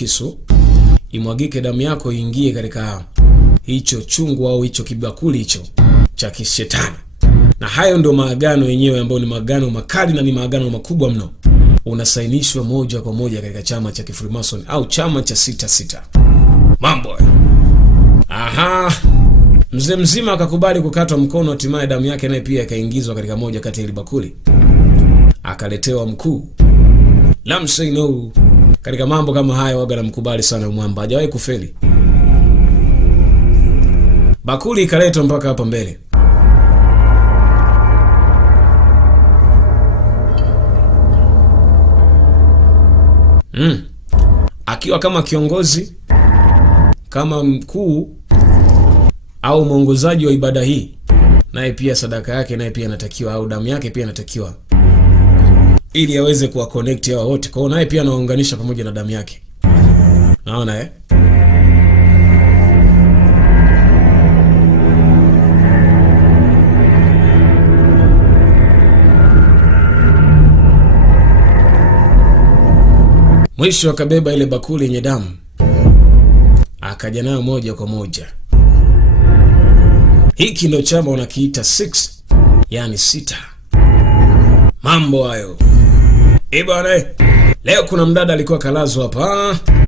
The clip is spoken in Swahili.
kisu, imwagike damu yako iingie katika hicho chungu au hicho kibakuli hicho cha kishetani. Na hayo ndio maagano yenyewe ambayo ni maagano makali na ni maagano makubwa mno. Unasainishwa moja kwa moja katika chama cha Freemason au chama cha 66. Mambo. Aha. Mzee mzima akakubali kukatwa mkono, hatimaye damu yake naye pia ikaingizwa katika moja kati ya ile bakuli. Akaletewa mkuu. Lam say no. Katika mambo kama haya waga namkubali sana mwamba, hajawahi kufeli. Bakuli ikaletwa mpaka hapa mbele. Akiwa kama kiongozi, kama mkuu au mwongozaji wa ibada hii, naye pia sadaka yake naye pia inatakiwa, au damu yake pia inatakiwa, ili aweze kuwa connect hao wote. Kwa hiyo naye pia anaunganisha pamoja na damu yake. Naona mwisho akabeba ile bakuli yenye damu, akaja nayo moja kwa moja. Hiki ndio chama wanakiita 6, yani 6. Mambo hayo. Bwana, leo kuna mdada alikuwa kalazwa hapa.